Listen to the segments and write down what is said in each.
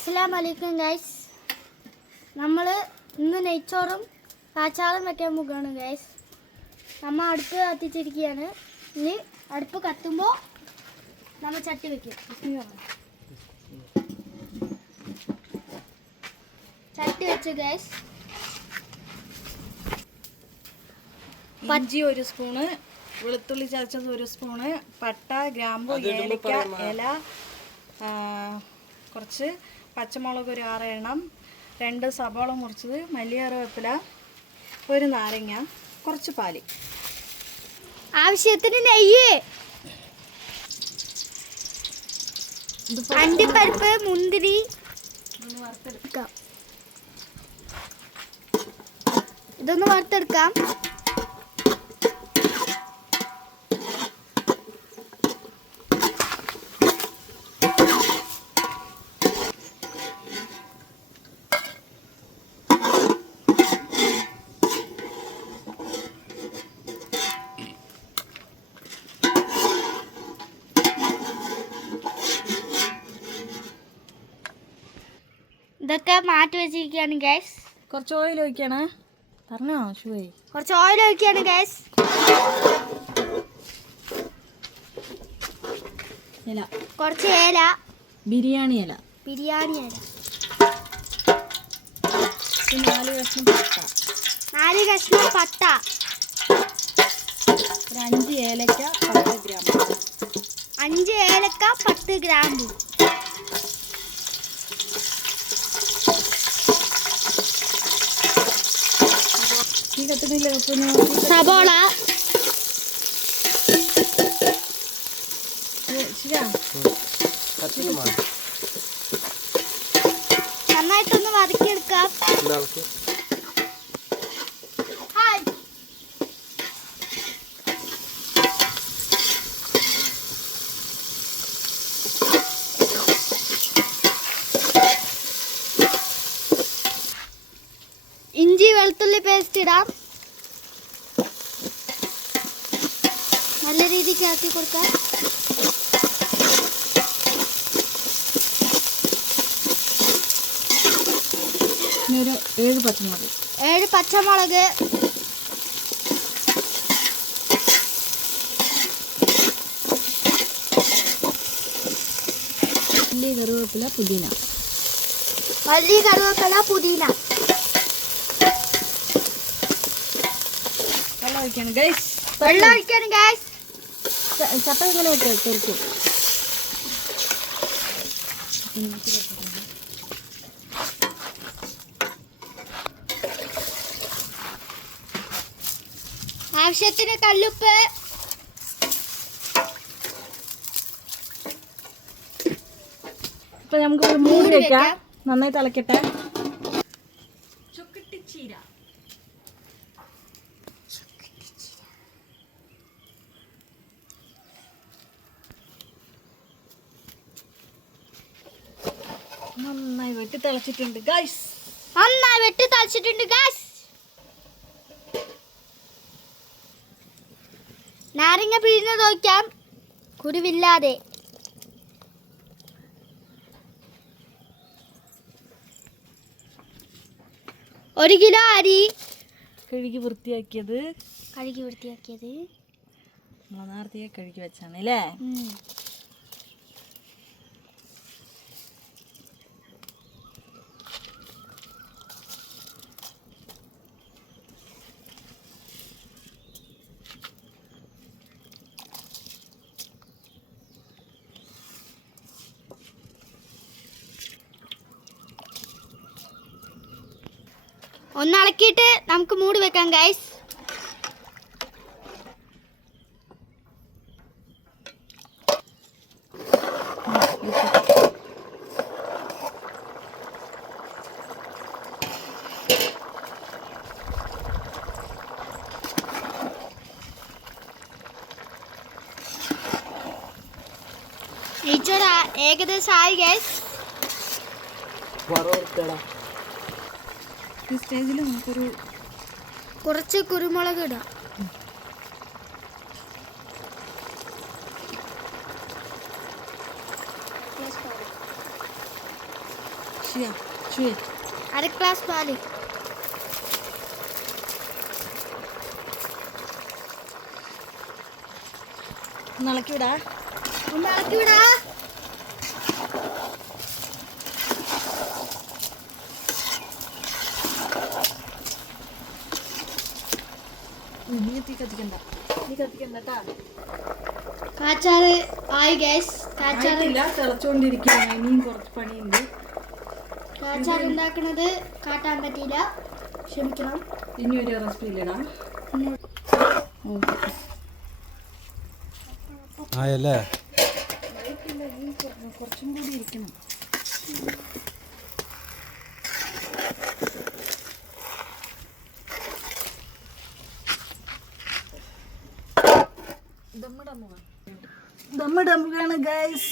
അസ്സലാമു അലൈക്കും ഗൈസ്. നമ്മൾ ഇന്ന് നെയ്ച്ചോറും കാച്ചാറും വെക്കാൻ പോകുകയാണ് ഗൈസ്. നമ്മൾ അടുപ്പ് കത്തിച്ചിരിക്കുകയാണ്. ഇനി അടുപ്പ് കത്തുമ്പോൾ നമ്മൾ ചട്ടി വെക്കും. ചട്ടി വെച്ചു ഗൈസ്. ഇഞ്ചി 1 സ്പൂണ്, വെളുത്തുള്ളി ചതച്ചത് 1 സ്പൂണ്, പട്ട, ഗ്രാമ്പു, ഏലക്ക, ഇല, കുറച്ച് പച്ചമുളക് 6 എണ്ണം, 2 സവാള മുറിച്ചത്, മല്ലികറിവേപ്പില, 1 നാരങ്ങ, കുറച്ച് പാല്, ആവശ്യത്തിന് നെയ്യ്, അണ്ടിപ്പരിപ്പ്, മുന്തിരി ഇതൊന്ന് വറുത്തെടുക്കാം. ഇതൊക്കെ മാറ്റി വെച്ചിരിക്കുകയാണ് ഗൈസ്. കുറച്ച് ഓയിൽ ഒഴിക്കാണ്. പറഞ്ഞോ ഷൂയി? കുറച്ച് ഓയിൽ ഒഴിക്കുകയാണ് ഗൈസ്. ഇല, കുറച്ച് ഏല, ബിരിയാണി ഇല, 4 കഷ്ണം പട്ട, 4 കഷ്ണം പട്ട, 5 ഏലക്ക, 10 ഗ്രാമ്പു, 5 ഏലക്ക, 10 ഗ്രാമ്പു, സബോള, നന്നായിട്ടൊന്ന് വതക്കിയെടുക്കാം. ഇഞ്ചി വെളുത്തുള്ളി പേസ്റ്റ് ഇടാം. നല്ല രീതിക്ക് ആക്കി കൊടുക്കാം. ഒരു 7 പച്ചമുളക്, 7 പച്ചമുളക്, മല്ലി, കറിവേപ്പില, പുതിന, മല്ലി, കറിവേപ്പില, പുതിന. വെള്ളം ഒഴിക്കാണ് ഗൈസ്. വെള്ളം ഒഴിക്കാണ് ഗൈസ്. ചട്ട ഇങ്ങനെ തെറിക്കും. ആവശ്യത്തിന് കല്ലുപ്പ്, ഇപ്പൊ നമുക്ക് മൂടി വെക്കാം. നന്നായി തിളക്കട്ടെ. ചുക്കിട്ടിച്ചീര, നന്നായി വെട്ടി തിളച്ചിട്ടുണ്ട് ഗൈസ്. നന്നായി വെട്ടി തിളച്ചിട്ടുണ്ട് ഗൈസ്. നാരങ്ങ പിഴിഞ്ഞത് ഒഴിക്കാം, കുരുവില്ലാതെ. ഒരു കിലോ അരി കഴുകി വൃത്തിയാക്കിയത്, നമ്മൾ നേരത്തെ കഴുകി വെച്ചാണ് അല്ലേ? ഒന്ന് ഇളക്കിയിട്ട് നമുക്ക് മൂടി വെക്കാം ഗൈസ്. നെയ്ച്ചോറ് ഏകദേശം ആയി ഗൈസ്. ഈ സ്റ്റേജിൽ നമുക്കൊരു കുറച്ച് കുരുമുളക് ഇടാം. അര ഗ്ലാസ് പാല്. ഇളക്കി വിടാ. ഒന്ന് ഇളക്കി വിടാ. നീ കത്തിക്കണ്ട കേട്ടാ. കാച്ചാറ് ആയി ഗൈസ്. കാച്ചാറ് തിളച്ചോണ്ടിരിക്കുകയാണ്. ഇനിയും കുറച്ച് പണിയുണ്ട്. കാച്ചാറ് ഉണ്ടാക്കുന്നത് കാട്ടാൻ പറ്റിയില്ല, ക്ഷമിക്കണം. ഇനി ഒരു റെസിപ്പി ഇല്ലടാ. ആയല്ലേ? കുറച്ചും കൂടി ഇരിക്കണം. ദമ്മിടാണ് ഗൈസ്.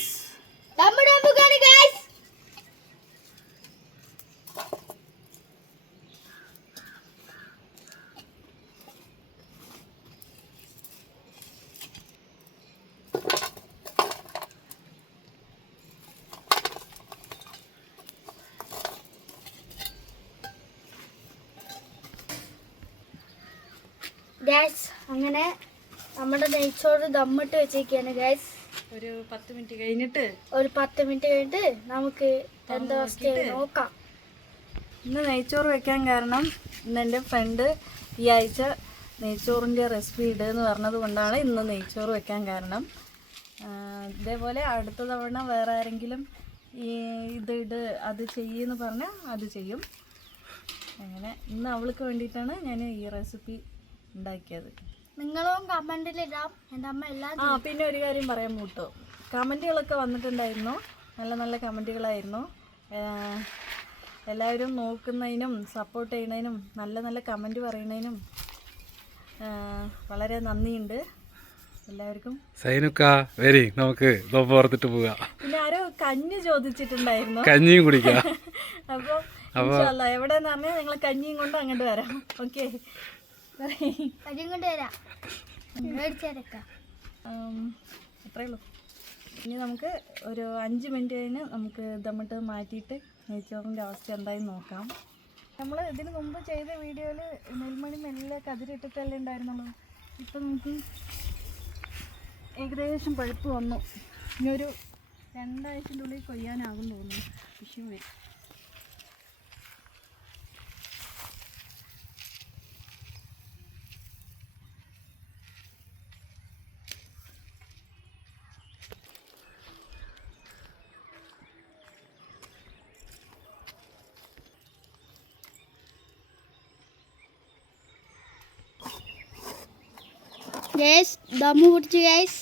ഗൈസ് അങ്ങനെ നമ്മുടെ നെയ്ച്ചോറ് ദമ്മിട്ട് വെച്ചേക്കാണ് ഗൈസ്. ഒരു 10 മിനിറ്റ് കഴിഞ്ഞിട്ട് ഒരു 10 മിനിറ്റ് കഴിഞ്ഞിട്ട് നമുക്ക് എന്താ അവസ്ഥ നോക്കാം. ഇന്ന് നെയ്ച്ചോറ് വെക്കാൻ കാരണം ഇന്ന് എൻ്റെ ഫ്രണ്ട് ഈ ആഴ്ച നെയ്ച്ചോറിൻ്റെ റെസിപ്പി ഇടുമെന്ന് പറഞ്ഞത് കൊണ്ടാണ് ഇന്ന് നെയ്ച്ചോറ് വെക്കാൻ കാരണം. ഇതേപോലെ അടുത്ത തവണ വേറെ ആരെങ്കിലും ഈ ഇത് അത് ചെയ്യുമെന്ന് പറഞ്ഞാൽ അത് ചെയ്യും. അങ്ങനെ ഇന്ന് അവൾക്ക് വേണ്ടിയിട്ടാണ് ഞാൻ ഈ റെസിപ്പി ഉണ്ടാക്കിയത്. നിങ്ങളും കമൻറ്റിലിടാം. എൻ്റെ അമ്മ എല്ലാം പിന്നെ ഒരു കാര്യം പറയാൻ കൂട്ടോ, കമൻറ്റുകളൊക്കെ വന്നിട്ടുണ്ടായിരുന്നു. നല്ല നല്ല കമൻറ്റുകളായിരുന്നു. എല്ലാവരും നോക്കുന്നതിനും സപ്പോർട്ട് ചെയ്യുന്നതിനും നല്ല നല്ല കമൻറ്റ് പറയുന്നതിനും വളരെ നന്ദിയുണ്ട് എല്ലാവർക്കും. സൈനുക്ക വരി, നമുക്ക് പുറത്തിട്ട് പോകാം. പിന്നെ ആരോ കഞ്ഞി ചോദിച്ചിട്ടുണ്ടായിരുന്നു, കഞ്ഞിയും കുടിക്കാം. അപ്പോൾ എവിടെയെന്ന് പറഞ്ഞാൽ നിങ്ങൾ കഞ്ഞിയും കൊണ്ട് അങ്ങോട്ട് വരാം. ഓക്കെ, കഞ്ഞിയും കൊണ്ട് വരാം. മേടിച്ചേരക്കാം. അത്രേ ഉള്ളൂ. ഇനി നമുക്ക് ഒരു 5 മിനിറ്റ് കഴിഞ്ഞ് നമുക്ക് ദമ്മിട്ട് മാറ്റിയിട്ട് നെയ്ച്ചോറിൻ്റെ അവസ്ഥ എന്തായെന്ന് നോക്കാം. നമ്മൾ ഇതിന് മുമ്പ് ചെയ്ത വീഡിയോയിൽ നെൽമണി മെല്ലെ കതിരിട്ടിട്ടല്ലേ ഉണ്ടായിരുന്നുള്ളൂ. ഇപ്പം നമുക്ക് ഏകദേശം പഴുപ്പ് വന്നു. ഇനി ഒരു 2 ആഴ്ചൻ്റെ ഉള്ളിൽ കൊയ്യാനാകും തോന്നുന്നു. വിഷു വരും. ഗൈസ് ദമ്മ് പിടിച്ച് ഗൈസ്.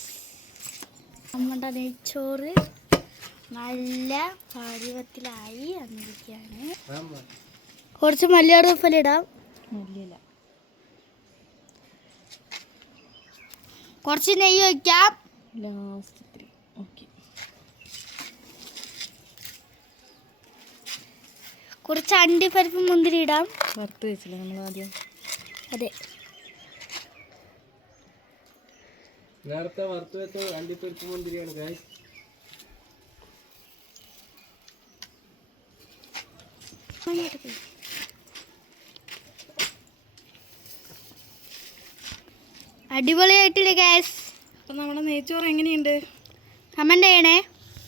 നമ്മുടെ നെയ്ച്ചോറ് നല്ല പരുവത്തിലായി വന്നിരിക്കുകയാണ്. കുറച്ച് മല്ലിയുടെ ഉപ്പലിടാം. കുറച്ച് നെയ്യ് വയ്ക്കാം. കുറച്ച് അണ്ടിപ്പരിപ്പ് മുന്തിരി ഇടാം. വറുത്ത് വെച്ചില്ല നമ്മൾ ആദ്യം. അതെ, നേരത്തെ വറുത്ത് വെച്ച അണ്ടിപ്പരിപ്പ് മുന്തിരിയാണ് ഗൈസ്. അടിപൊളിയായിട്ടില്ലേ ഗൈസ്? അപ്പം നമ്മുടെ നെയ്ച്ചോറ് എങ്ങനെയുണ്ട്? കമന്റ് ചെയ്യണേ.